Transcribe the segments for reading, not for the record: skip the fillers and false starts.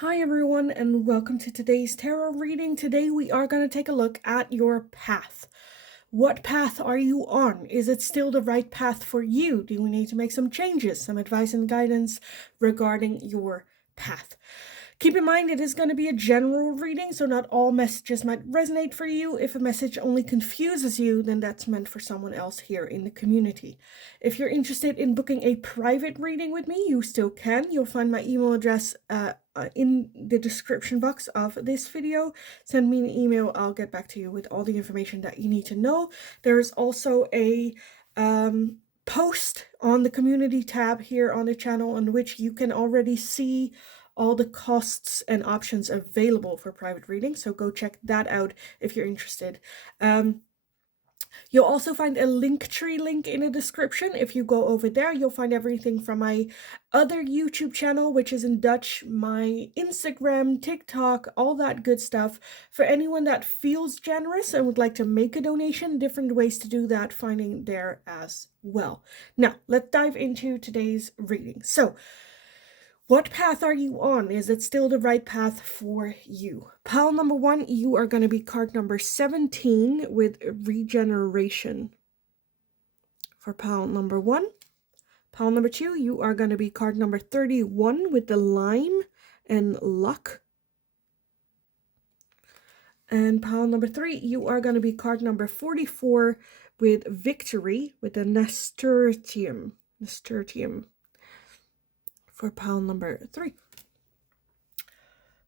Hi everyone and welcome to today's tarot reading. Today we are going to take a look at your path. What path are you on? Is it still the right path for you? Do you need to make some changes, some advice and guidance regarding your path? Keep in mind it is going to be a general reading, so not all messages might resonate for you. If a message only confuses you, then that's meant for someone else here in the community. If you're interested in booking a private reading with me, you still can. You'll find my email address in the description box of this video. Send me an email. I'll get back to you with all the information that you need to know. There is also a post on the community tab here on the channel in which you can already see all the costs and options available for private reading. So go check that out if you're interested. You'll also find a Linktree link in the description. If you go over there, you'll find everything from my other YouTube channel, which is in Dutch, my Instagram, TikTok, all that good stuff. For anyone that feels generous and would like to make a donation, different ways to do that, finding there as well. Now, let's dive into today's reading. So, what path are you on? Is it still the right path for you? Pile number 1, you are going to be card number 17 with regeneration. For pile number 1. Pile number 2, you are going to be card number 31 with the lime and luck. And pile number 3, you are going to be card number 44 with victory with the nasturtium. For pile number 3.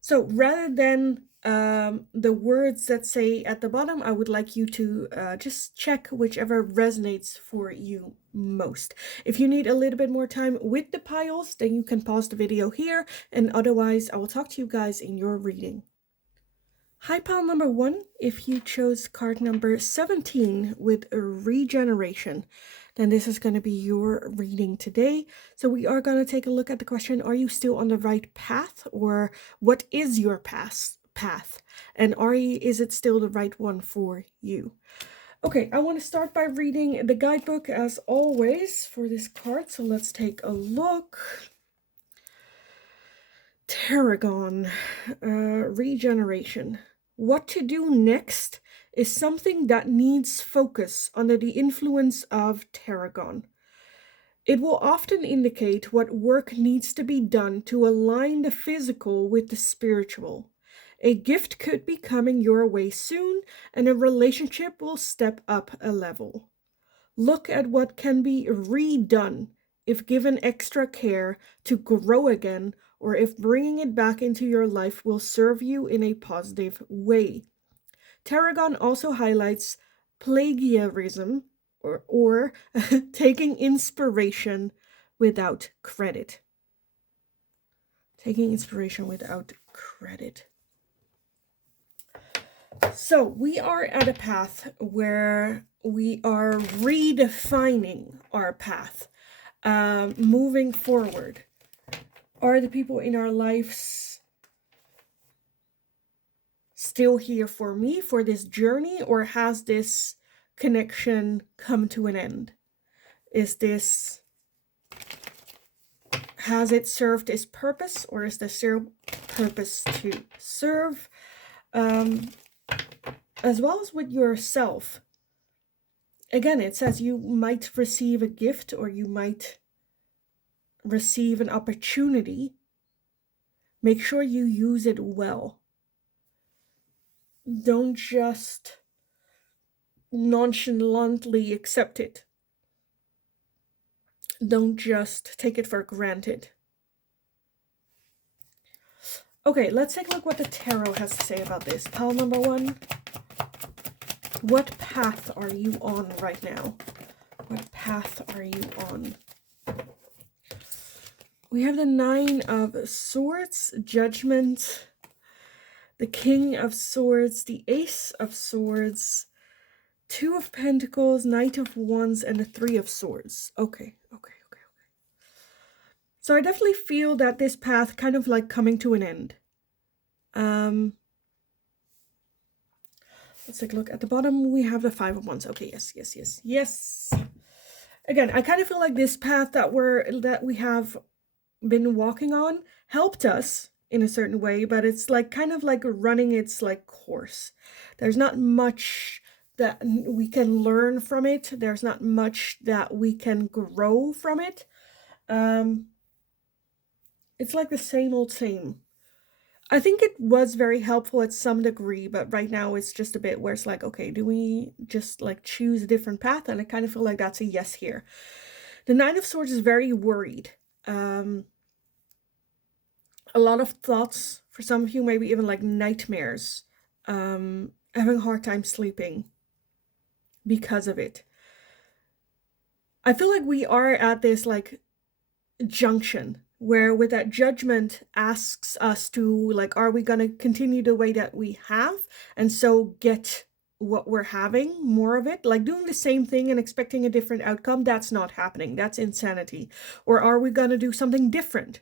So rather than the words that say at the bottom, I would like you to just check whichever resonates for you most. If you need a little bit more time with the piles, then you can pause the video here, and otherwise I will talk to you guys in your reading. Hi, pile number 1, if you chose card number 17 with regeneration, then this is going to be your reading today. So we are going to take a look at the question, are you still on the right path, or what is your path? And is it still the right one for you? Okay, I want to start by reading the guidebook as always for this card. So let's take a look. Tarragon, regeneration. What to do next is something that needs focus under the influence of tarragon. It will often indicate what work needs to be done to align the physical with the spiritual. A gift could be coming your way soon, and a relationship will step up a level. Look at what can be redone if given extra care to grow again, or if bringing it back into your life will serve you in a positive way. Tarragon also highlights plagiarism, or taking inspiration without credit. Taking inspiration without credit. So we are at a path where we are redefining our path, moving forward. Are the people in our lives still here for me, for this journey, or has this connection come to an end? Has it served its purpose, or is there still purpose to serve? As well as with yourself. Again, it says you might receive a gift, or you might receive an opportunity. Make sure you use it well. Don't just nonchalantly accept it. Don't just take it for granted. Okay, let's take a look what the tarot has to say about this. Pile number 1. What path are you on right now? What path are you on? We have the 9 of Swords, Judgment, the King of Swords, the Ace of Swords, 2 of Pentacles, Knight of Wands, and the 3 of Swords. Okay. So I definitely feel that this path kind of like coming to an end. Let's take a look at the bottom. We have the 5 of Wands. Okay, yes. Again, I kind of feel like this path that we have been walking on helped us in a certain way, but it's like kind of like running its like course. There's not much that we can learn from it. There's not much that we can grow from it. Um, it's like the same old same. I think it was very helpful at some degree, but right now it's just a bit where it's like, okay, do we just like choose a different path? And I kind of feel like that's a yes here. The Nine of Swords is very worried. A lot of thoughts, for some of you, maybe even like nightmares, having a hard time sleeping because of it. I feel like we are at this like junction where with that judgment asks us to like, are we going to continue the way that we have and so get what we're having, more of it, like doing the same thing and expecting a different outcome? That's not happening. That's insanity. Or are we going to do something different?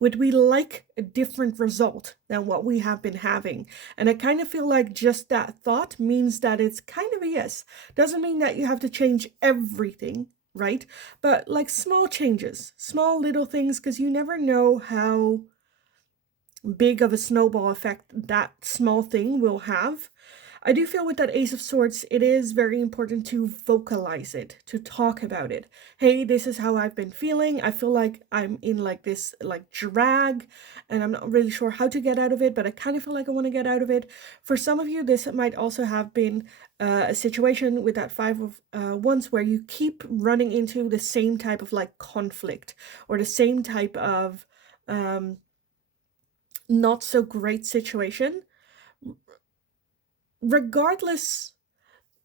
Would we like a different result than what we have been having? And I kind of feel like just that thought means that it's kind of a yes. Doesn't mean that you have to change everything, right? But like small changes, small little things, because you never know how big of a snowball effect that small thing will have. I do feel with that Ace of Swords, it is very important to vocalize it, to talk about it. Hey, this is how I've been feeling. I feel like I'm in like this like drag and I'm not really sure how to get out of it, but I kind of feel like I want to get out of it. For some of you, this might also have been a situation with that Five of Wands where you keep running into the same type of like conflict or the same type of not so great situation. Regardless,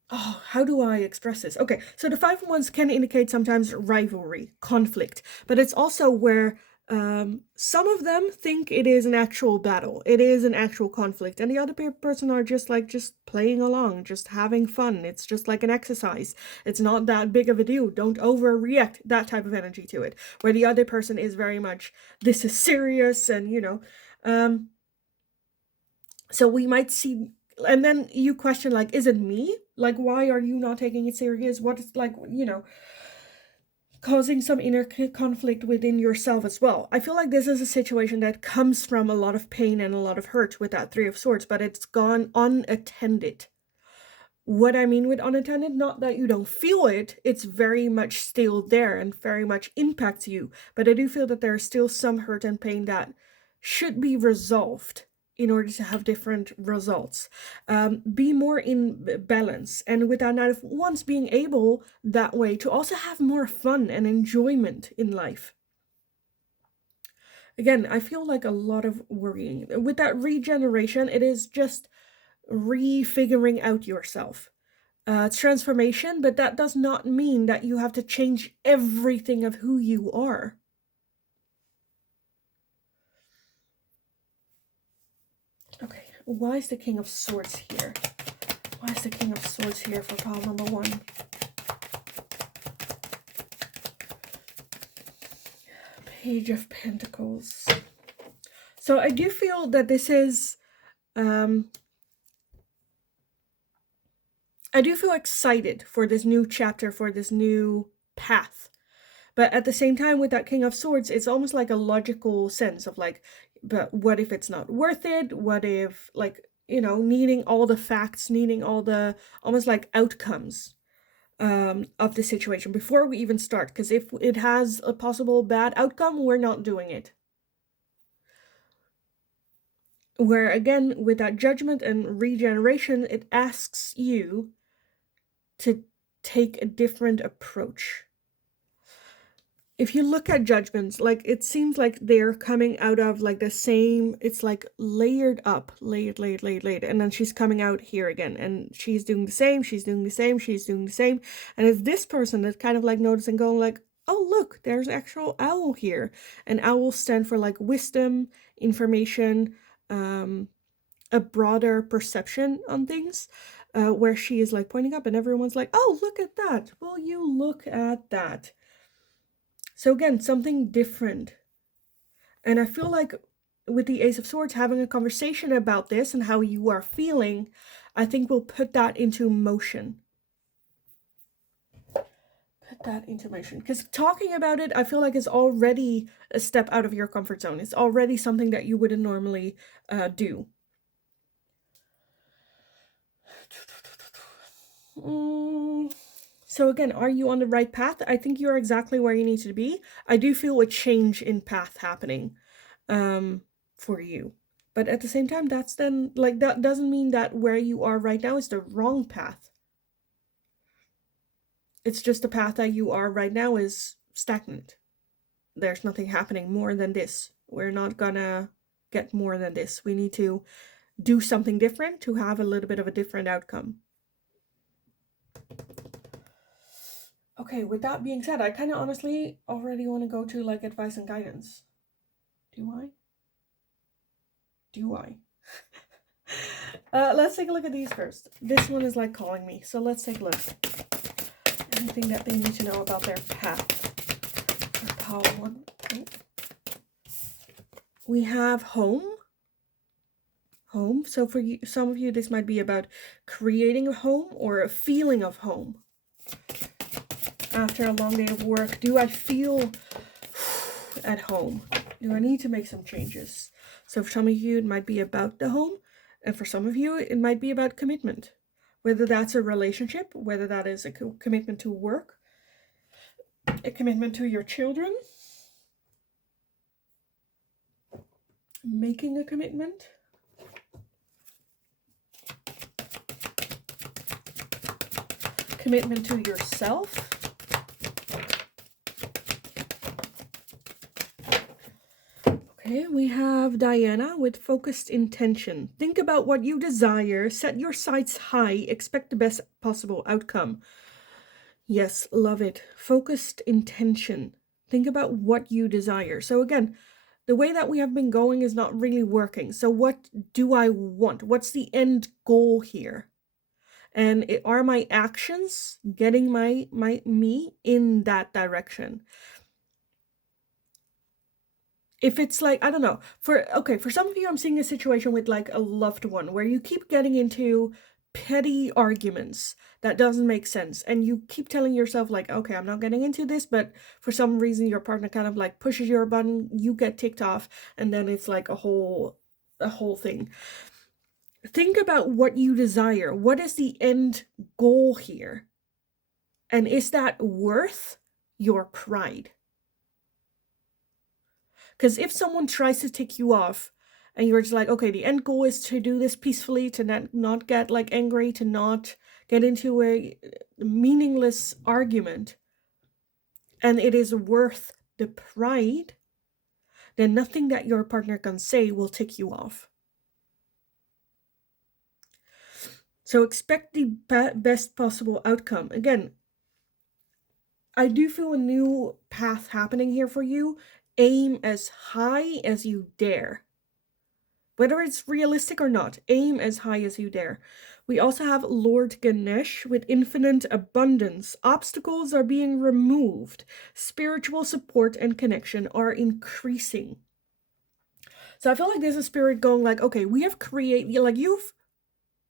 oh, how do I express this? Okay, so the Five of Wands can indicate sometimes rivalry, conflict, but it's also where some of them think it is an actual battle, it is an actual conflict, and the other person are just playing along, just having fun. It's just like an exercise. It's not that big of a deal. Don't overreact, that type of energy to it. Where the other person is very much, this is serious, and you know, so we might see, and then you question like, is it me? Like, why are you not taking it serious? What is like, you know, causing some inner conflict within yourself as well. I feel like this is a situation that comes from a lot of pain and a lot of hurt with that Three of Swords, but it's gone unattended. What I mean with unattended, not that you don't feel it, it's very much still there and very much impacts you, but I do feel that there's still some hurt and pain that should be resolved in order to have different results. Be more in balance. And with that Knight of Wands, being able that way to also have more fun and enjoyment in life. Again, I feel like a lot of worrying. With that regeneration, it is just refiguring out yourself. It's transformation, but that does not mean that you have to change everything of who you are. Okay, why is the King of Swords here? Why is the King of Swords here for pile number 1? Page of Pentacles. So I do feel that this is, I do feel excited for this new chapter, for this new path. But at the same time, with that King of Swords, it's almost like a logical sense of like, but what if it's not worth it? What if, like, you know, needing all the facts, needing all the almost like outcomes of the situation before we even start. Because if it has a possible bad outcome, we're not doing it. Where again, with that judgment and regeneration, it asks you to take a different approach. If you look at judgments, like it seems like they're coming out of like the same, it's like layered up, layered, and then she's coming out here again, and she's doing the same, she's doing the same, she's doing the same, and it's this person that's kind of like noticing, going like, oh look, there's actual owl here, and owls stand for like wisdom, information, a broader perception on things, where she is like pointing up, and everyone's like, oh, look at that, will you look at that? So again, something different. And I feel like with the Ace of Swords, having a conversation about this and how you are feeling, I think will put that into motion. Put get that information, because talking about it, I feel like is already a step out of your comfort zone. It's already something that you wouldn't normally do. So again, are you on the right path? I think you're exactly where you need to be. I do feel a change in path happening for you. But at the same time, that's then, like, that doesn't mean that where you are right now is the wrong path. It's just the path that you are right now is stagnant. There's nothing happening more than this. We're not gonna get more than this. We need to do something different to have a little bit of a different outcome. Okay, with that being said, I kind of honestly already want to go to like advice and guidance. Do I? Let's take a look at these first. This one is like calling me, so let's take a look. Anything that they need to know about their path. Their power one. Oh. We have home. Home. So for you, some of you, this might be about creating a home or a feeling of home. After a long day of work, do I feel at home? Do I need to make some changes? So for some of you, it might be about the home. And for some of you, it might be about commitment. Whether that's a relationship, whether that is a commitment to work, a commitment to your children, making a commitment. Commitment to yourself. Okay, we have Diana with focused intention. Think about what you desire, set your sights high, expect the best possible outcome. Yes, love it. Focused intention. Think about what you desire. So again, the way that we have been going is not really working. So what do I want? What's the end goal here? And are my actions getting me in that direction? If it's like, I don't know, for some of you, I'm seeing a situation with like a loved one where you keep getting into petty arguments that doesn't make sense, and you keep telling yourself like, okay, I'm not getting into this, but for some reason your partner kind of like pushes your button, you get ticked off, and then it's like a whole thing. Think about what you desire. What is the end goal here? And is that worth your pride? Because if someone tries to tick you off and you're just like, okay, the end goal is to do this peacefully, to not get like angry, to not get into a meaningless argument, and it is worth the pride, then nothing that your partner can say will tick you off. So expect the best possible outcome. Again, I do feel a new path happening here for you. Aim as high as you dare. Whether it's realistic or not, aim as high as you dare. We also have Lord Ganesh with infinite abundance. Obstacles are being removed. Spiritual support and connection are increasing. So I feel like there's a spirit going like, okay, we have created, like you've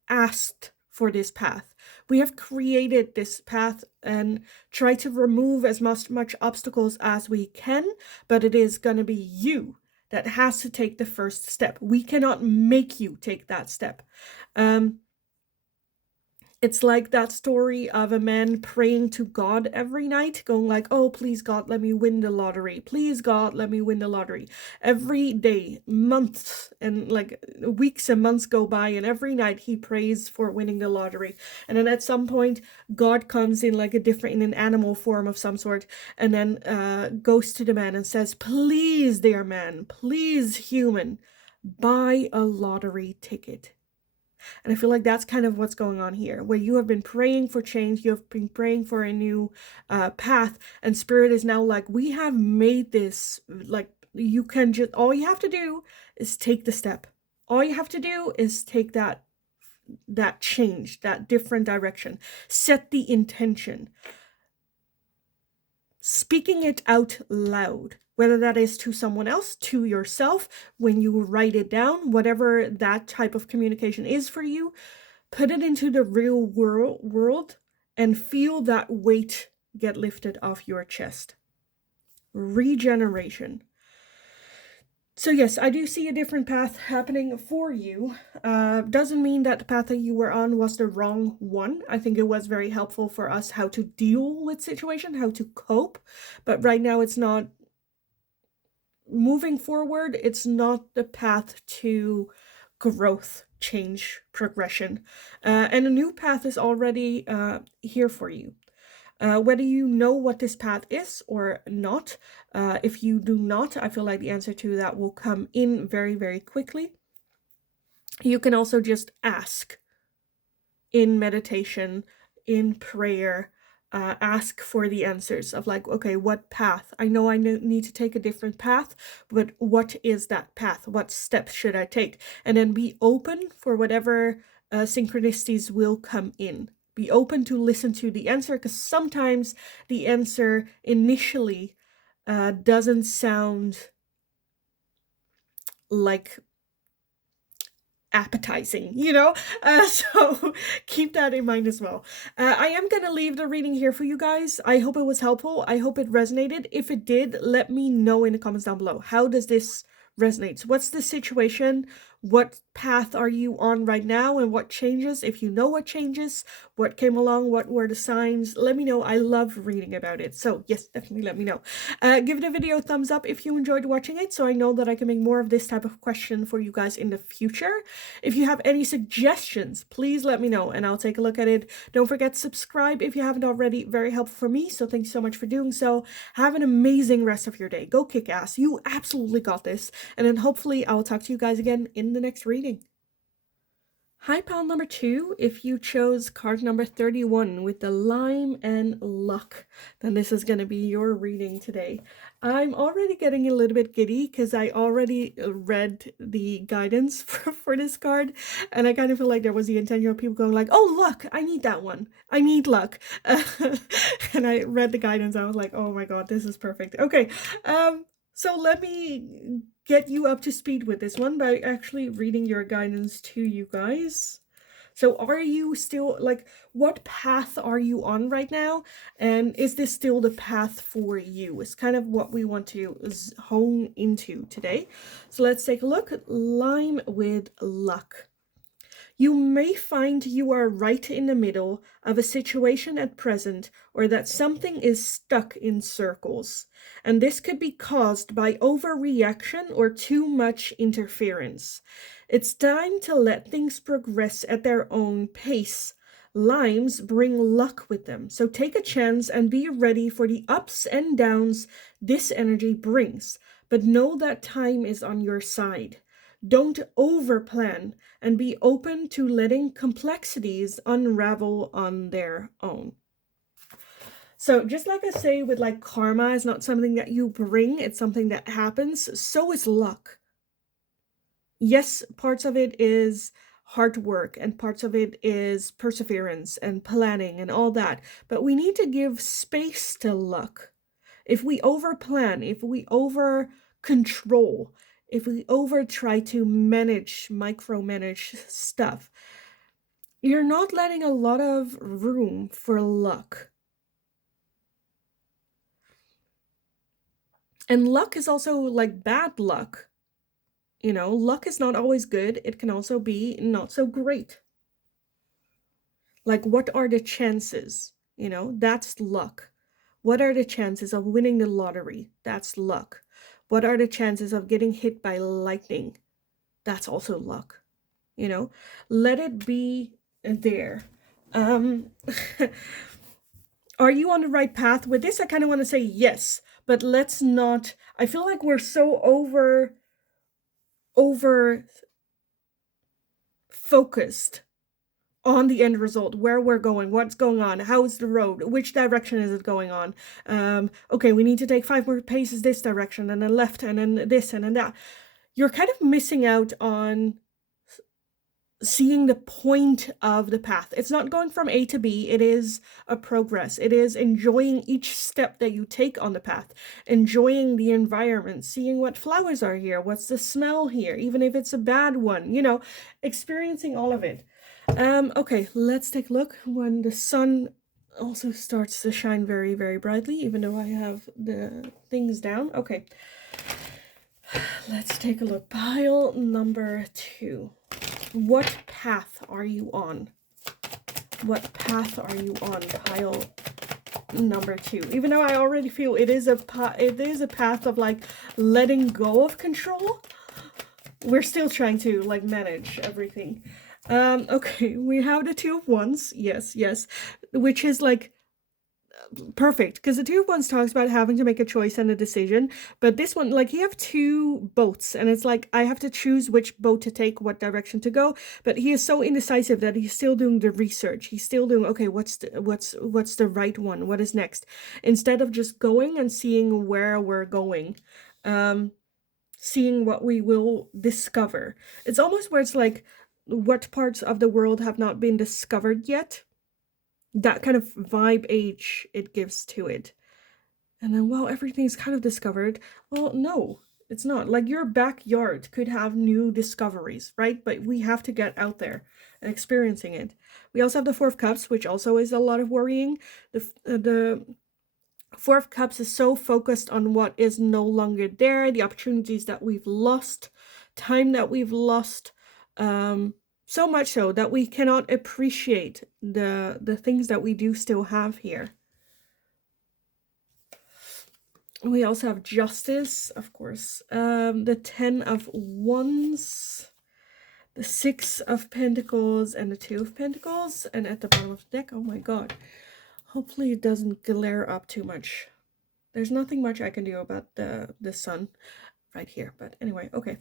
asked for this path. We have created this path and try to remove as much obstacles as we can, but it is going to be you that has to take the first step. We cannot make you take that step. It's like that story of a man praying to God every night, going like, oh, please God, let me win the lottery. Please God, let me win the lottery. Every day, months and like weeks and months go by, and every night he prays for winning the lottery. And then at some point, God comes in like in an animal form of some sort, and then goes to the man and says, please, dear man, please, human, buy a lottery ticket. And I feel like that's kind of what's going on here, where you have been praying for change, you have been praying for a new path, and Spirit is now like, we have made this, like, you can just, all you have to do is take the step. All you have to do is take that change, that different direction. Set the intention. Speaking it out loud, whether that is to someone else, to yourself, when you write it down, whatever that type of communication is for you, put it into the real world and feel that weight get lifted off your chest. Regeneration. So yes, I do see a different path happening for you. Doesn't mean that the path that you were on was the wrong one. I think it was very helpful for us how to deal with situation, how to cope. But right now it's not moving forward. It's not the path to growth, change, progression. And a new path is already here for you. Whether you know what this path is or not, if you do not, I feel like the answer to that will come in very, very quickly. You can also just ask in meditation, in prayer, ask for the answers of like, okay, what path? I know I need to take a different path, but what is that path? What steps should I take? And then be open for whatever synchronicities will come in. Be open to listen to the answer, because sometimes the answer initially doesn't sound like appetizing, so keep that in mind as well. I am gonna leave the reading here for you guys. I hope it was helpful. I hope it resonated. If it did, let me know in the comments down below. How does this resonate? What's the situation? What path are you on right now, and what changes? If you know what changes, what came along, what were the signs, let me know. I love reading about it, so yes, definitely let me know. Give the video a thumbs up if you enjoyed watching it, so I know that I can make more of this type of question for you guys in the future. If you have any suggestions, please let me know and I'll take a look at it. Don't forget to subscribe if you haven't already. Very helpful for me, so thank you so much for doing so. Have an amazing rest of your day. Go kick ass. You absolutely got this. And then hopefully I will talk to you guys again in the next reading. Hi, pile number 2. If you chose card number 31 with the lime and luck, then this is going to be your reading today. I'm already getting a little bit giddy because I already read the guidance for this card, and I kind of feel like there was the intention of people going like, oh, luck, I need that one. I need luck. And I read the guidance. I was like, oh my god, this is perfect. Okay, so let me get you up to speed with this one by actually reading your guidance to you guys. So are you still, like, what path are you on right now? And is this still the path for you? It's kind of what we want to hone into today. So let's take a look at lime with luck. You may find you are right in the middle of a situation at present, or that something is stuck in circles, and this could be caused by overreaction or too much interference. It's time to let things progress at their own pace. Limes bring luck with them, so take a chance and be ready for the ups and downs this energy brings, but know that time is on your side. Don't overplan and be open to letting complexities unravel on their own. So just like I say with like karma is not something that you bring, it's something that happens. So is luck. Yes, parts of it is hard work and parts of it is perseverance and planning and all that. But we need to give space to luck. If we overplan, if we over control, if we over try to micromanage stuff, you're not letting a lot of room for luck. And luck is also like bad luck. Luck is not always good. It can also be not so great. Like, what are the chances? That's luck. What are the chances of winning the lottery? That's luck. What are the chances of getting hit by lightning? That's also luck. Let it be there. Are you on the right path with this? I kind of want to say yes, but let's not. I feel like we're so over focused on the end result, where we're going, what's going on, how is the road, which direction is it going on. Okay, we need to take 5 more paces this direction, and then left, and then this, and then that. You're kind of missing out on seeing the point of the path. It's not going from A to B. It is a progress. It is enjoying each step that you take on the path, enjoying the environment, seeing what flowers are here, what's the smell here, even if it's a bad one, experiencing all of it. Okay, let's take a look when the sun also starts to shine very, very brightly, even though I have the things down. Okay. Let's take a look. Pile number 2. What path are you on? What path are you on? Pile number 2. Even though I already feel it is a path of like letting go of control, we're still trying to like manage everything. Okay, we have the 2 of Wands. Yes, which is like perfect, because the 2 of Wands talks about having to make a choice and a decision, but this one, like, you have 2 boats, and it's like I have to choose which boat to take, what direction to go. But he is so indecisive that he's still doing the research. He's still doing, okay, what's the right one, what is next, instead of just going and seeing where we're going, seeing what we will discover. It's almost where it's like, what parts of the world have not been discovered yet, that kind of vibe age it gives to it. And then, well, everything's kind of discovered. Well, no, it's not. Like, your backyard could have new discoveries, right? But we have to get out there and experiencing it. We also have the 4 of Cups, which also is a lot of worrying. The 4 of Cups is so focused on what is no longer there, the opportunities that we've lost, time that we've lost, so much so that we cannot appreciate the things that we do still have here. We also have Justice, of course, the 10 of Wands, the 6 of Pentacles, and the 2 of Pentacles. And at the bottom of the deck, oh my god, hopefully it doesn't glare up too much. There's nothing much I can do about the sun right here, but anyway, okay.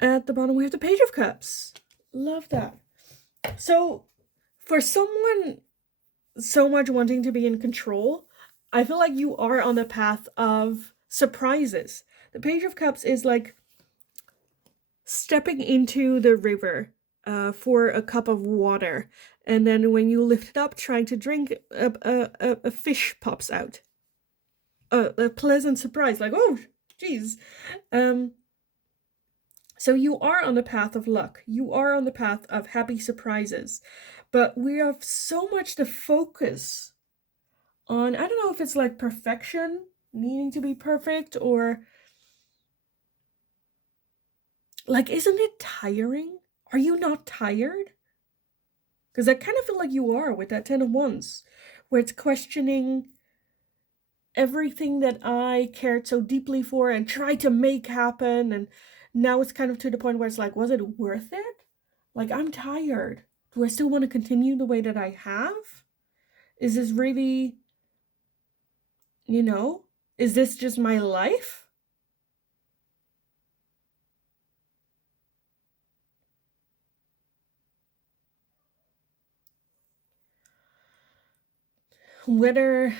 At the bottom we have the Page of Cups. Love that. So for someone so much wanting to be in control, I feel like you are on the path of surprises. The Page of Cups is like stepping into the river for a cup of water, and then when you lift it up trying to drink, a fish pops out. A pleasant surprise, like, oh geez. So you are on the path of luck. You are on the path of happy surprises. But we have so much to focus on. I don't know if it's like perfection, needing to be perfect, or like, isn't it tiring? Are you not tired? Because I kind of feel like you are with that 10 of Wands, where it's questioning everything that I cared so deeply for and tried to make happen, and now it's kind of to the point where it's like, was it worth it? Like, I'm tired. Do I still want to continue the way that I have? Is this really, is this just my life? Whether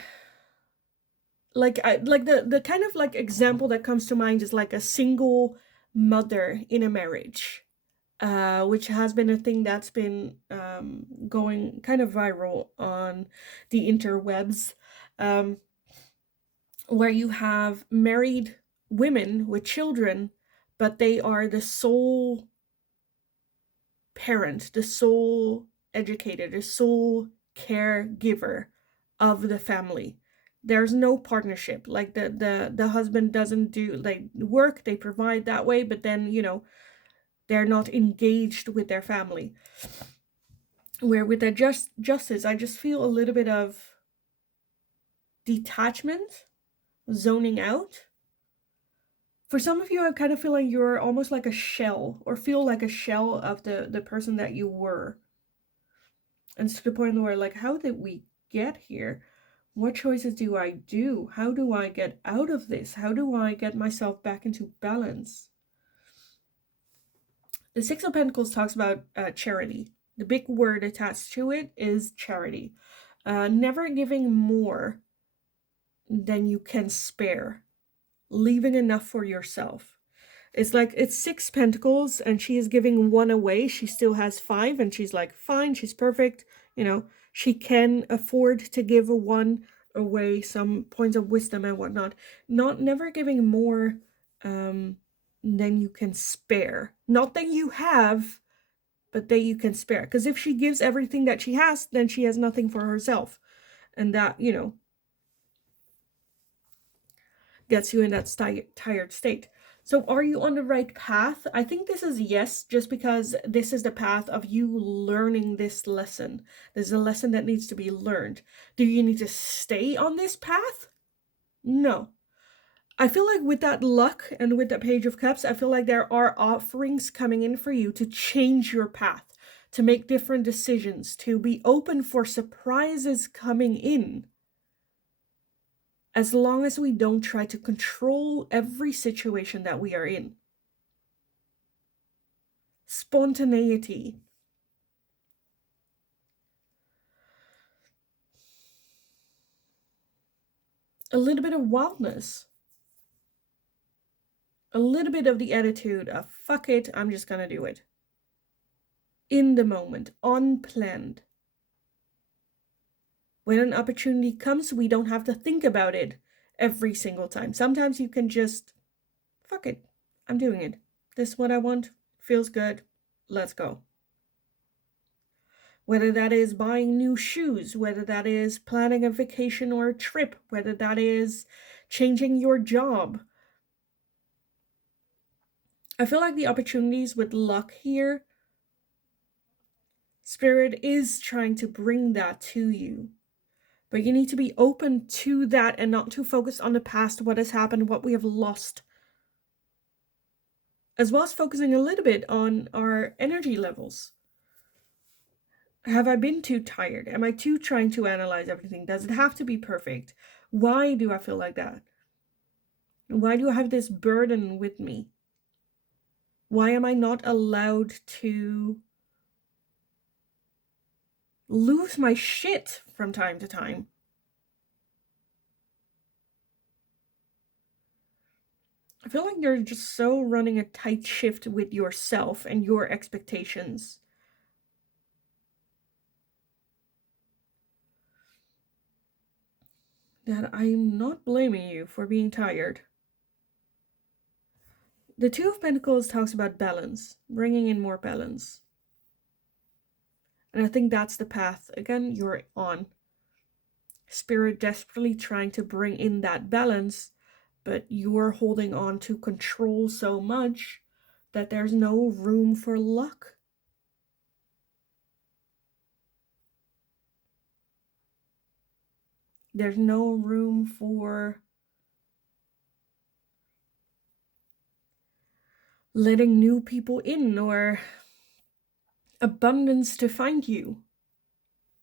like the kind of like example that comes to mind is like a single mother in a marriage, which has been a thing that's been going kind of viral on the interwebs, where you have married women with children, but they are the sole parent, the sole educator, the sole caregiver of the family. There's no partnership. Like the husband doesn't do like work, they provide that way, but then they're not engaged with their family. Where with that justice, I just feel a little bit of detachment, zoning out. For some of you, I kind of feel like you're almost like a shell, or feel like a shell of the person that you were. And it's to the point where, like, how did we get here? What choices do I do? How do I get out of this? How do I get myself back into balance? The 6 of Pentacles talks about charity. The big word attached to it is charity. Never giving more than you can spare. Leaving enough for yourself. It's like, it's 6 pentacles and she is giving 1 away. She still has 5 and she's like, fine, she's perfect. She can afford to give 1 away, some points of wisdom and whatnot. Never giving more than you can spare. Not that you have, but that you can spare. Because if she gives everything that she has, then she has nothing for herself. And that, gets you in that tired state. So are you on the right path? I think this is yes, just because this is the path of you learning this lesson. There's a lesson that needs to be learned. Do you need to stay on this path? No. I feel like with that luck and with the Page of Cups, I feel like there are offerings coming in for you to change your path, to make different decisions, to be open for surprises coming in. As long as we don't try to control every situation that we are in. Spontaneity. A little bit of wildness. A little bit of the attitude of, fuck it, I'm just gonna do it. In the moment, unplanned. When an opportunity comes, we don't have to think about it every single time. Sometimes you can just, fuck it, I'm doing it. This is what I want, feels good, let's go. Whether that is buying new shoes, whether that is planning a vacation or a trip, whether that is changing your job. I feel like the opportunities with luck here, Spirit is trying to bring that to you. But you need to be open to that and not too focused on the past, what has happened, what we have lost. As well as focusing a little bit on our energy levels. Have I been too tired? Am I too trying to analyze everything? Does it have to be perfect? Why do I feel like that? Why do I have this burden with me? Why am I not allowed to lose my shit from time to time? I feel like you're just so running a tight shift with yourself and your expectations. That I'm not blaming you for being tired. The Two of Pentacles talks about balance, bringing in more balance. And I think that's the path, again, you're on. Spirit desperately trying to bring in that balance, but you're holding on to control so much that there's no room for luck. There's no room for letting new people in or abundance to find you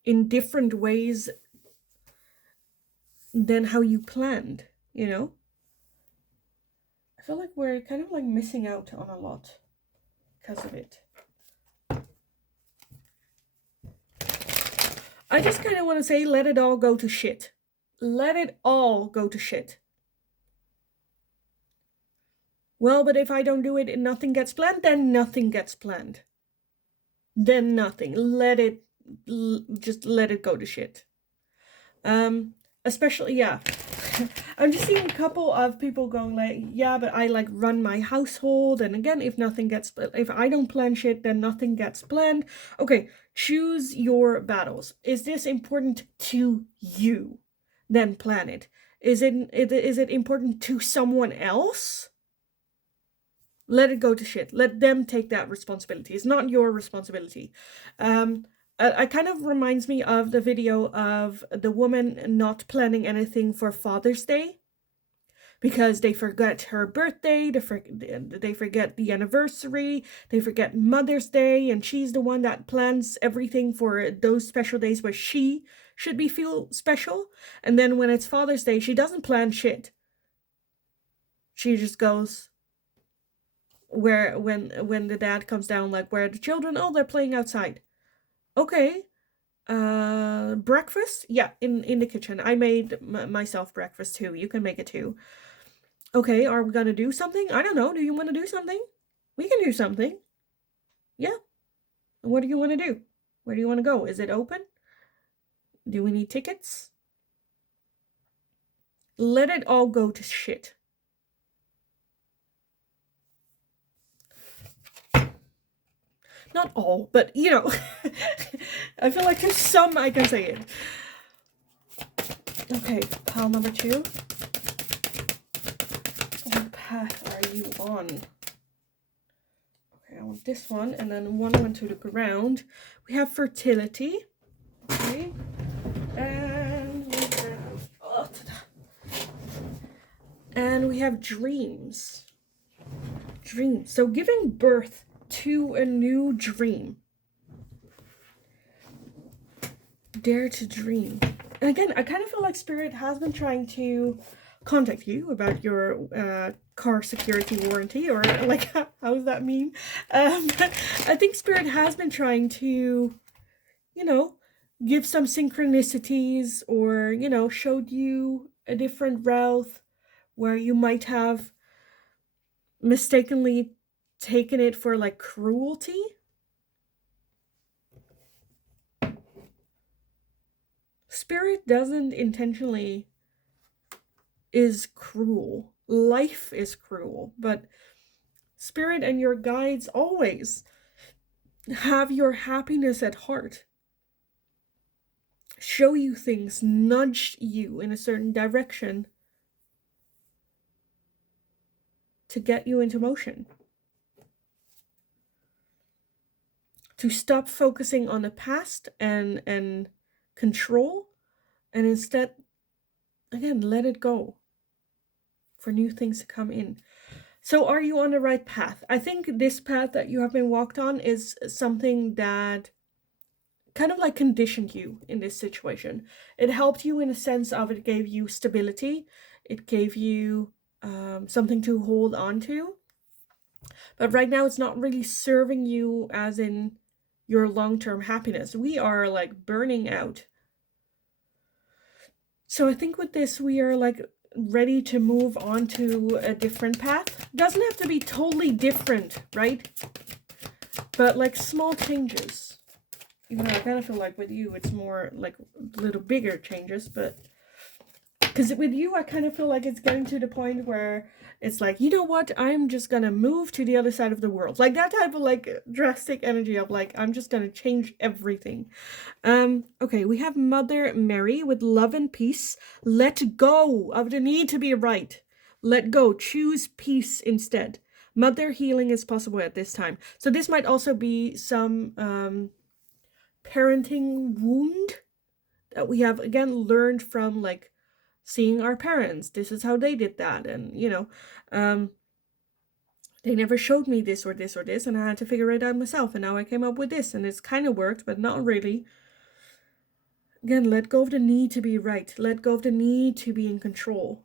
in different ways than how you planned, you know? I feel like we're kind of like missing out on a lot because of it. I just kind of want to say, let it all go to shit. Let it all go to shit. Well, but if I don't do it and nothing gets planned, then nothing gets planned. Then nothing. Just let it go to shit. Especially, yeah. I'm just seeing a couple of people going like, yeah, but I like run my household. And again, if I don't plan shit, then nothing gets planned. Okay, choose your battles. Is this important to you? Then plan it. Is it important to someone else? Let it go to shit. Let them take that responsibility. It's not your responsibility. It kind of reminds me of the video of the woman not planning anything for Father's Day because they forget her birthday, they forget the anniversary, they forget Mother's Day, and she's the one that plans everything for those special days where she should feel special. And then when it's Father's Day, she doesn't plan shit. She just goes, when the dad comes down, like, where are the children? Oh, they're playing outside. Okay. Breakfast? Yeah, in the kitchen. I made myself breakfast too. You can make it too. Okay, are we gonna do something? I don't know. Do you want to do something? We can do something. Yeah. What do you want to do? Where do you want to go? Is it open? Do we need tickets? Let it all go to shit. Not all, but you know, I feel like there's some I can say it. Okay, pile number 2. What path are you on? Okay, I want this one, and then one went to the ground. We have fertility. Okay. And we have dreams. Dreams. So giving birth to a new dream. Dare to dream. And again, I kind of feel like Spirit has been trying to contact you about your car security warranty, or like, how does that mean? I think Spirit has been trying to, give some synchronicities, or, showed you a different route where you might have mistakenly taken it for like cruelty. Spirit doesn't intentionally is cruel. Life is cruel, but Spirit and your guides always have your happiness at heart. Show you things, nudge you in a certain direction to get you into motion. To stop focusing on the past and control, and instead, again, let it go for new things to come in. So are you on the right path? I think this path that you have been walked on is something that kind of like conditioned you in this situation. It helped you in a sense of it gave you stability. It gave you something to hold on to. But right now it's not really serving you as in your long-term happiness. We are like burning out. So I think with this, we are like ready to move on to a different path. Doesn't have to be totally different, right? But like small changes. Even though I kind of feel like with you, it's more like little bigger changes, but because with you, I kind of feel like it's getting to the point where it's like, you know what, I'm just gonna move to the other side of the world. Like that type of like drastic energy of like, I'm just gonna change everything. Okay, we have Mother Mary with love and peace. Let go of the need to be right. Let go. Choose peace instead. Mother healing is possible at this time. So this might also be some parenting wound that we have, again, learned from like seeing our parents. This is how they did that. And, they never showed me this or this or this, and I had to figure it out myself. And now I came up with this, and it's kind of worked, but not really. Again, let go of the need to be right. Let go of the need to be in control.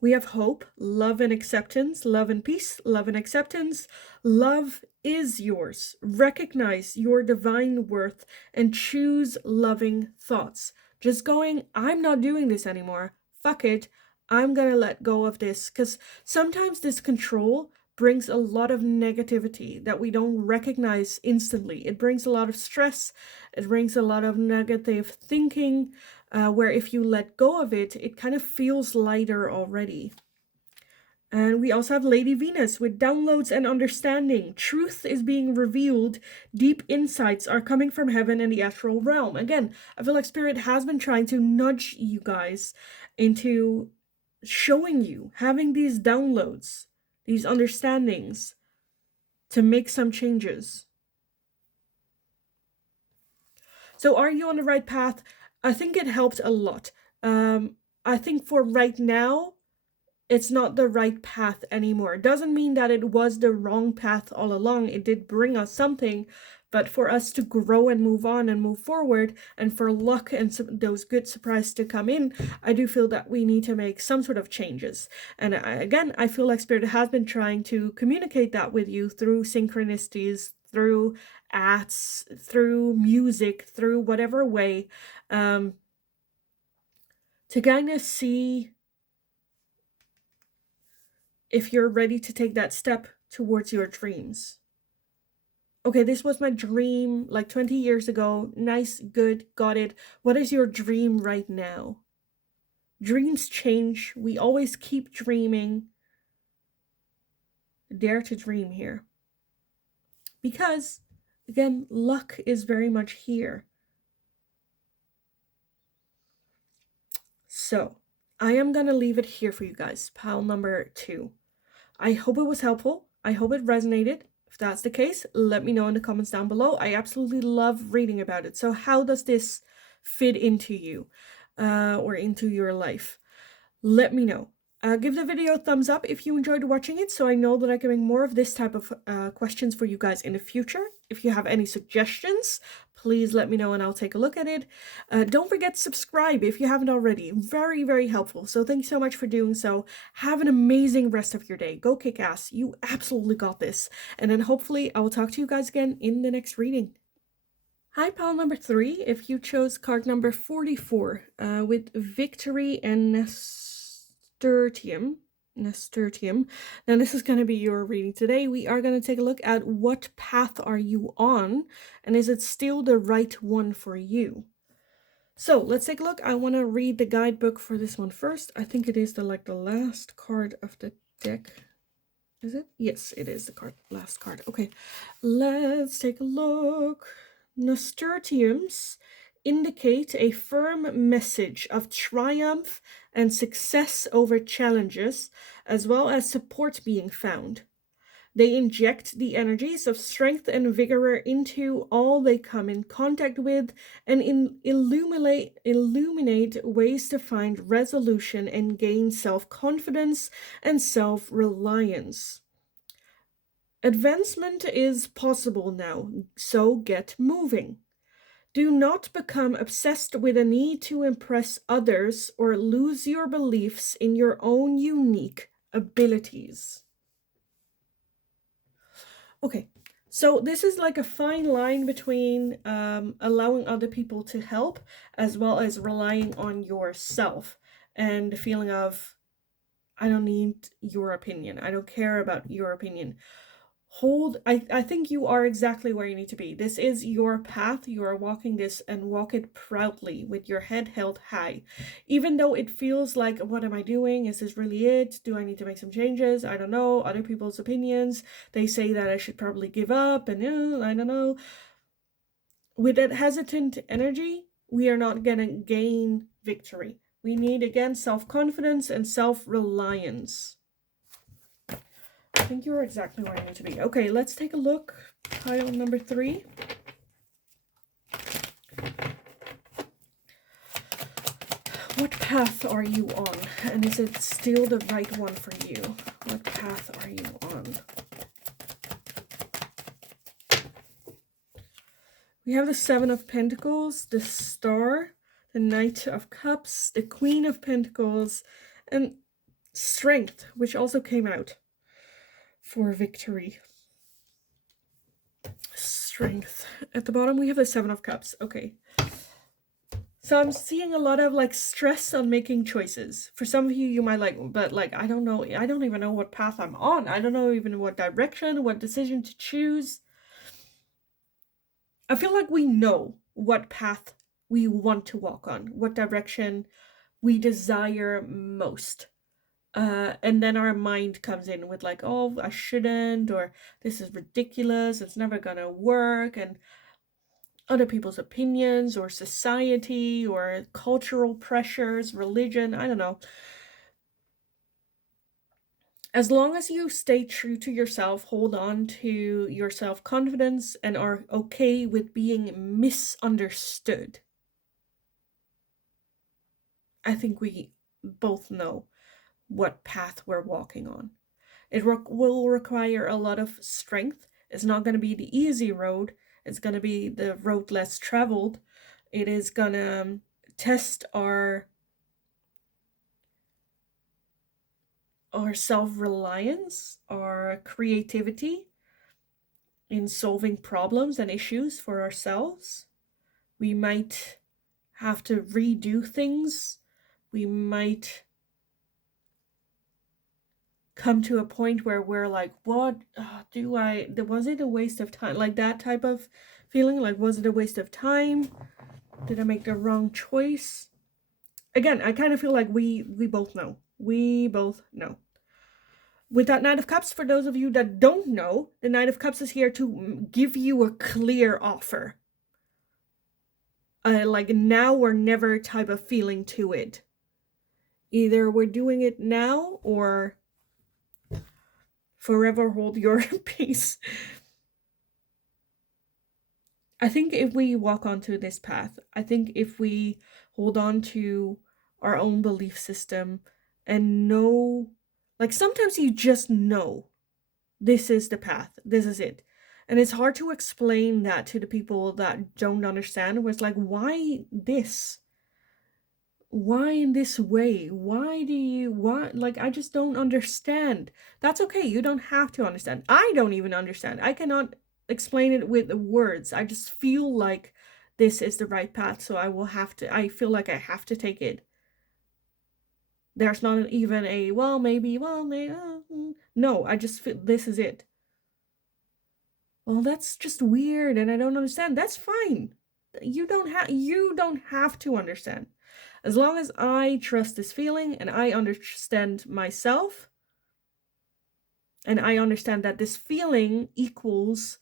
We have hope, love and acceptance, love and peace, love and acceptance. Love is yours. Recognize your divine worth and choose loving thoughts. Just going, I'm not doing this anymore. Fuck it. I'm going to let go of this. Because sometimes this control brings a lot of negativity that we don't recognize instantly. It brings a lot of stress. It brings a lot of negative thinking, where if you let go of it, it kind of feels lighter already. And we also have Lady Venus with downloads and understanding. Truth is being revealed. Deep insights are coming from heaven and the astral realm. Again, I feel like Spirit has been trying to nudge you guys into showing you, having these downloads, these understandings to make some changes. So are you on the right path? I think it helped a lot. I think for right now, it's not the right path anymore. It doesn't mean that it was the wrong path all along. It did bring us something, but for us to grow and move on and move forward, and for luck and those good surprises to come in, I do feel that we need to make some sort of changes. And again, I feel like Spirit has been trying to communicate that with you through synchronicities, through ads, through music, through whatever way, to kind of see if you're ready to take that step towards your dreams. Okay, this was my dream like 20 years ago. Nice, good, got it. What is your dream right now? Dreams change. We always keep dreaming. Dare to dream here. Because, again, luck is very much here. So I am going to leave it here for you guys. Pile number 2. I hope it was helpful. I hope it resonated. If that's the case, let me know in the comments down below. I absolutely love reading about it. So how does this fit into you or into your life? Let me know. Give the video a thumbs up if you enjoyed watching it, so I know that I can make more of this type of questions for you guys in the future. If you have any suggestions, please let me know and I'll take a look at it. Don't forget to subscribe if you haven't already. Very, very helpful. So thank you so much for doing so. Have an amazing rest of your day. Go kick ass. You absolutely got this. And then hopefully I will talk to you guys again in the next reading. Hi, pile number 3. If you chose card number 44 with Victory and Nasturtium, then this is going to be your reading today. We are going to take a look at what path are you on, and is it still the right one for you? So let's take a look. I want to read the guidebook for this one first. I think it is the last card of the deck. Is it? Yes, it is the last card. Okay, let's take a look. Nasturtiums indicate a firm message of triumph and success over challenges, as well as support being found. They inject the energies of strength and vigor into all they come in contact with and illuminate ways to find resolution and gain self-confidence and self-reliance. Advancement is possible now, so get moving. Do not become obsessed with a need to impress others or lose your beliefs in your own unique abilities. Okay, so this is like a fine line between allowing other people to help as well as relying on yourself and the feeling of, I don't need your opinion. I don't care about your opinion. I think you are exactly where you need to be. This is your path. You are walking this and walk it proudly with your head held high. Even though it feels like, what am I doing? Is this really it? Do I need to make some changes? I don't know. Other people's opinions. They say that I should probably give up and I don't know. With that hesitant energy, we are not going to gain victory. We need, again, self-confidence and self-reliance. I think you're exactly where you need to be. Okay, let's take a look. Pile number 3. What path are you on? And is it still the right one for you? What path are you on? We have the 7 of Pentacles, the Star, the Knight of Cups, the Queen of Pentacles, and Strength, which also came out for victory. Strength. At the bottom we have the 7 of Cups. Okay. So I'm seeing a lot of stress on making choices. For some of you, you might but I don't know. I don't even know what path I'm on. I don't know even what direction, what decision to choose. I feel like we know what path we want to walk on, what direction we desire most. And then our mind comes in with oh, I shouldn't, or this is ridiculous, it's never gonna work, and other people's opinions, or society, or cultural pressures, religion, I don't know. As long as you stay true to yourself, hold on to your self-confidence, and are okay with being misunderstood, I think we both know what path we're walking on. It will require a lot of strength. It's not going to be the easy road. It's going to be the road less traveled. It is going to test our self-reliance, our creativity in solving problems and issues for ourselves. We might have to redo things. We might come to a point where we're what was it a waste of time? That type of feeling, was it a waste of time? Did I make the wrong choice? Again, I kind of feel like we both know. We both know. With that Knight of Cups, for those of you that don't know, the Knight of Cups is here to give you a clear offer. Now or never type of feeling to it. Either we're doing it now or forever hold your peace. I think if we walk onto this path, I think if we hold on to our own belief system and know, like sometimes you just know this is the path, this is it. And it's hard to explain that to the people that don't understand. Where it's like, why this? Why in this way? Why? Like, I just don't understand. That's okay. You don't have to understand. I don't even understand. I cannot explain it with words. I just feel like this is the right path. So I feel like I have to take it. There's not even a, well, maybe, no, I just feel this is it. Well, that's just weird and I don't understand. That's fine. You don't have to understand. As long as I trust this feeling and I understand myself and I understand that this feeling equals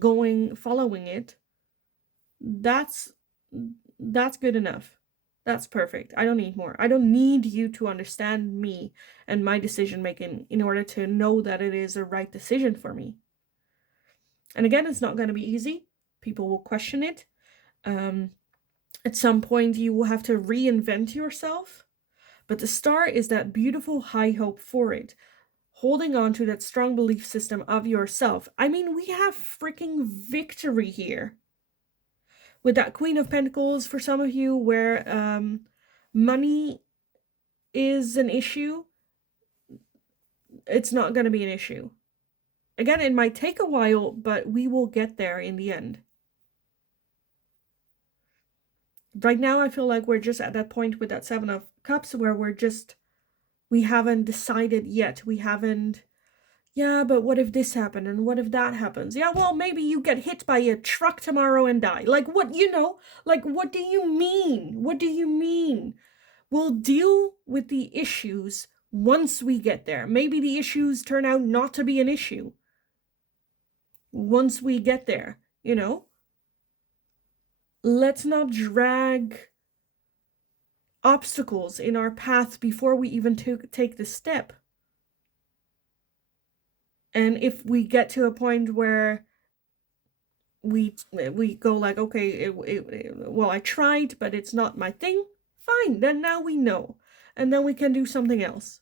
following it, that's good enough. That's perfect. I don't need more. I don't need you to understand me and my decision making in order to know that it is the right decision for me. And again, it's not going to be easy. People will question it. At some point, you will have to reinvent yourself. But the start is that beautiful high hope for it. Holding on to that strong belief system of yourself. I mean, we have freaking victory here. With that Queen of Pentacles, for some of you, where money is an issue, it's not going to be an issue. Again, it might take a while, but we will get there in the end. Right now, I feel like we're just at that point with that Seven of Cups where we haven't decided yet. We haven't, yeah, but what if this happened and what if that happens? Yeah, well, maybe you get hit by a truck tomorrow and die. Like, what, like, what do you mean? What do you mean? We'll deal with the issues once we get there. Maybe the issues turn out not to be an issue once we get there, Let's not drag obstacles in our path before we even take the step. And if we get to a point where we go like, okay, well, I tried, but it's not my thing, fine, then now we know. And then we can do something else.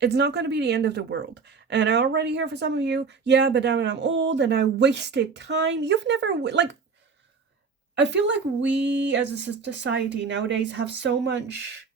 It's not going to be the end of the world. And I already hear for some of you, yeah, but I'm old and I wasted time. You've never, like, I feel like we as a society nowadays have so much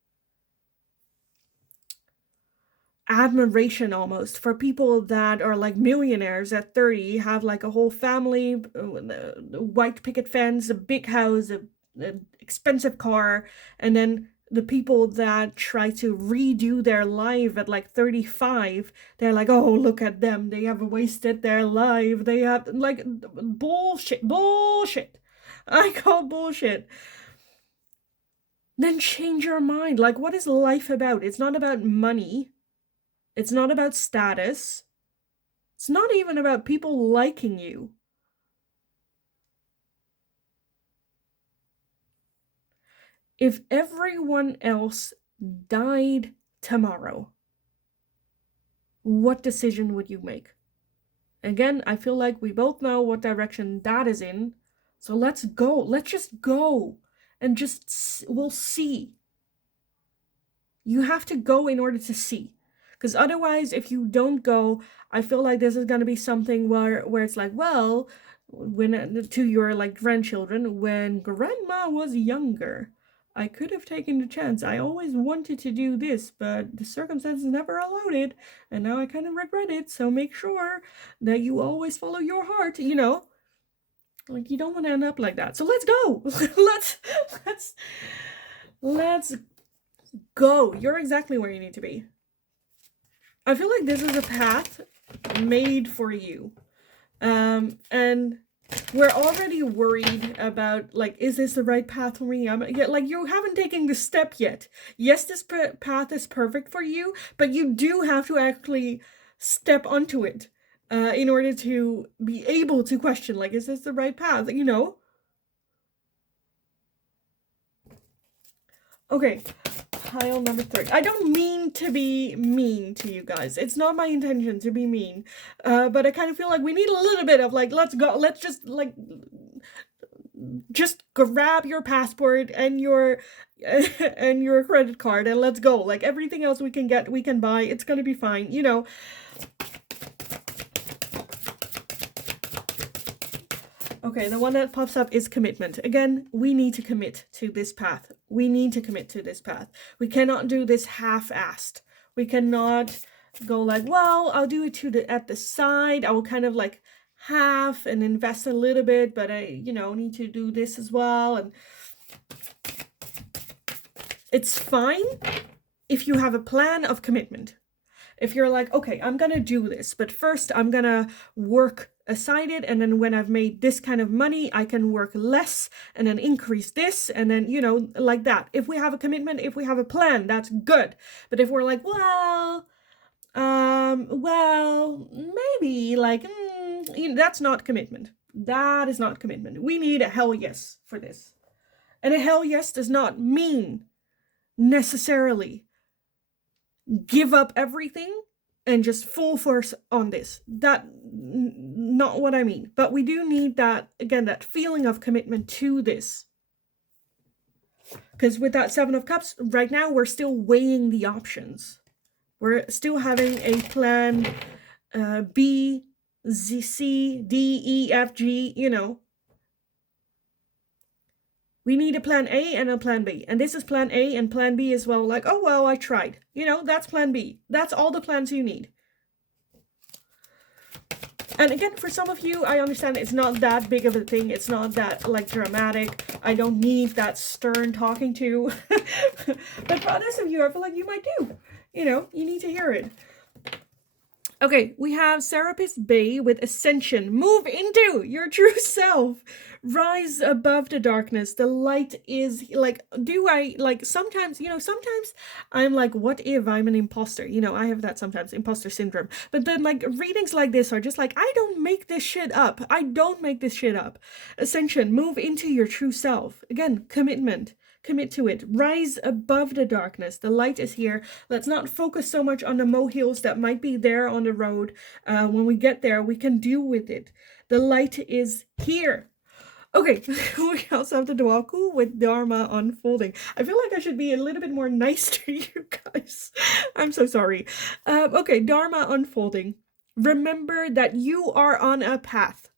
admiration almost for people that are like millionaires at 30, have like a whole family, white picket fence, a big house, an expensive car, and then the people that try to redo their life at like 35, they're like, oh, look at them, they have wasted their life, they have, like, bullshit. I call bullshit. Then change your mind. Like, what is life about? It's not about money. It's not about status. It's not even about people liking you. If everyone else died tomorrow, what decision would you make? Again, I feel like we both know what direction that is in. So let's go. Let's just go. And we'll see. You have to go in order to see. Because otherwise, if you don't go, I feel like this is going to be something where it's like, well, when to your like grandchildren, when grandma was younger, I could have taken the chance. I always wanted to do this, but the circumstances never allowed it, and now I kind of regret it. So make sure that you always follow your heart, Like, you don't want to end up like that. So let's go. let's go. You're exactly where you need to be. I feel like this is a path made for you. And we're already worried about, like, is this the right path for me? Like, you haven't taken the step yet. Yes, this path is perfect for you, but you do have to actually step onto it in order to be able to question, like, is this the right path? Okay, pile number 3. I don't mean to be mean to you guys. It's not my intention to be mean. But I kind of feel like we need a little bit of like, let's go. Let's just grab your passport and your and your credit card and let's go. Like everything else we can get, we can buy. It's gonna be fine, you know. Okay, the one that pops up is commitment. Again, we need to commit to this path. We need to commit to this path. We cannot do this half-assed. We cannot go like, well, I'll do it at the side. I will kind of like half and invest a little bit, but I, need to do this as well. And it's fine if you have a plan of commitment. If you're like, okay, I'm gonna do this, but first I'm gonna work aside it, and then when I've made this kind of money, I can work less and then increase this, and then, like that. If we have a commitment, if we have a plan, that's good. But if we're like, well, maybe, like, that's not commitment. That is not commitment. We need a hell yes for this. And a hell yes does not mean necessarily give up everything and just full force on this. That not what I mean. But we do need that, again, that feeling of commitment to this. Because with that 7 of Cups, right now we're still weighing the options. We're still having a plan B, Z, C, D, E, F, G, We need a plan A and a plan B. And this is plan A and plan B as well. Like, oh, well, I tried. That's plan B. That's all the plans you need. And again, for some of you, I understand it's not that big of a thing. It's not that, like, dramatic. I don't need that stern talking to. But for others of you, I feel like you might do. You need to hear it. Okay, we have Serapis Bay with Ascension. Move into your true self. Rise above the darkness. The light is like, sometimes, sometimes I'm like, what if I'm an imposter? I have that sometimes, imposter syndrome. But then like readings like this are just like, I don't make this shit up. I don't make this shit up. Ascension, move into your true self. Again, commitment. Commit to it. Rise above the darkness. The light is here. Let's not focus so much on the molehills that might be there on the road. When we get there, we can deal with it. The light is here. Okay, we also have the Dwaku with Dharma unfolding. I feel like I should be a little bit more nice to you guys. I'm so sorry. Okay, Dharma unfolding. Remember that you are on a path.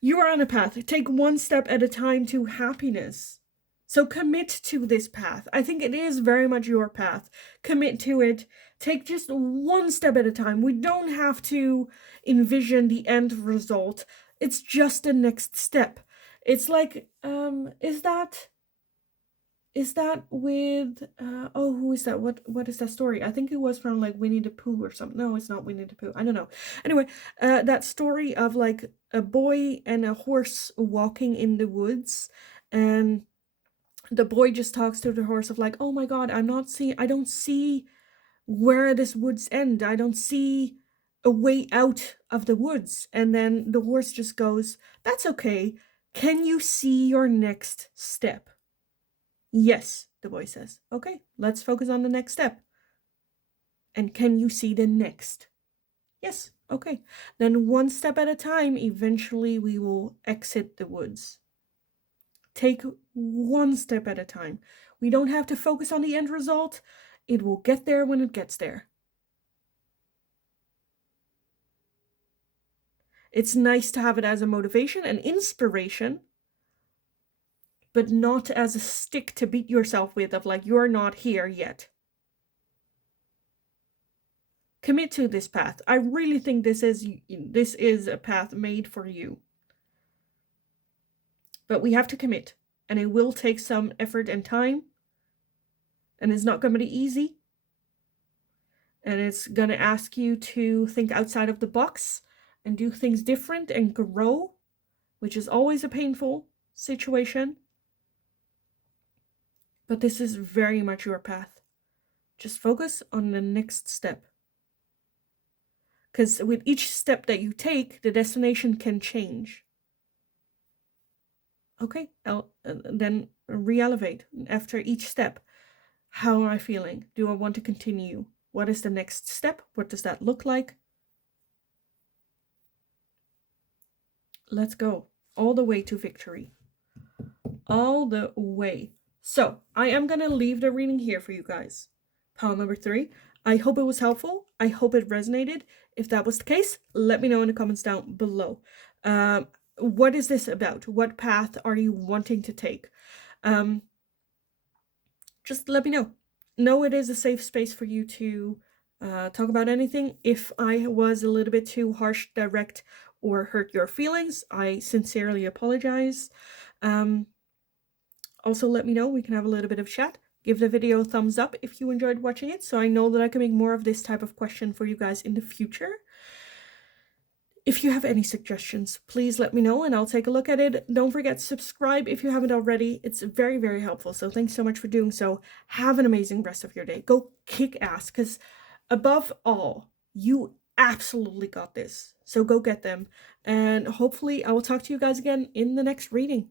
You are on a path. Take one step at a time to happiness. So commit to this path. I think it is very much your path. Commit to it. Take just one step at a time. We don't have to envision the end result. It's just the next step. It's like, is that with, who is that? What is that story? I think it was from like Winnie the Pooh or something. No, it's not Winnie the Pooh. I don't know. Anyway, that story of like a boy and a horse walking in the woods, and the boy just talks to the horse of like, oh my God, I don't see where this woods end. I don't see a way out of the woods. And then the horse just goes, that's okay. Can you see your next step? Yes, the boy says. Okay, let's focus on the next step. And can you see the next? Yes, okay. Then one step at a time, eventually we will exit the woods. Take one step at a time. We don't have to focus on the end result. It will get there when it gets there. It's nice to have it as a motivation and inspiration, but not as a stick to beat yourself with of like, you're not here yet. Commit to this path. I really think this is a path made for you. But we have to commit, and it will take some effort and time, and it's not going to be easy, and it's going to ask you to think outside of the box and do things different and grow, which is always a painful situation. But this is very much your path. Just focus on the next step. Because with each step that you take, the destination can change. Okay, then re-elevate after each step. How am I feeling? Do I want to continue? What is the next step? What does that look like? Let's go all the way to victory. All the way. So I am going to leave the reading here for you guys. Pile number 3. I hope it was helpful. I hope it resonated. If that was the case, let me know in the comments down below. What is this about? What path are you wanting to take? Just let me know. Know it is a safe space for you to talk about anything. If I was a little bit too harsh, direct, or hurt your feelings, I sincerely apologize. Also, let me know. We can have a little bit of chat. Give the video a thumbs up if you enjoyed watching it, so I know that I can make more of this type of question for you guys in the future. If you have any suggestions, please let me know and I'll take a look at it. Don't forget to subscribe if you haven't already. It's very, very helpful. So thanks so much for doing so. Have an amazing rest of your day. Go kick ass, because above all, you absolutely got this. So go get them. And hopefully I will talk to you guys again in the next reading.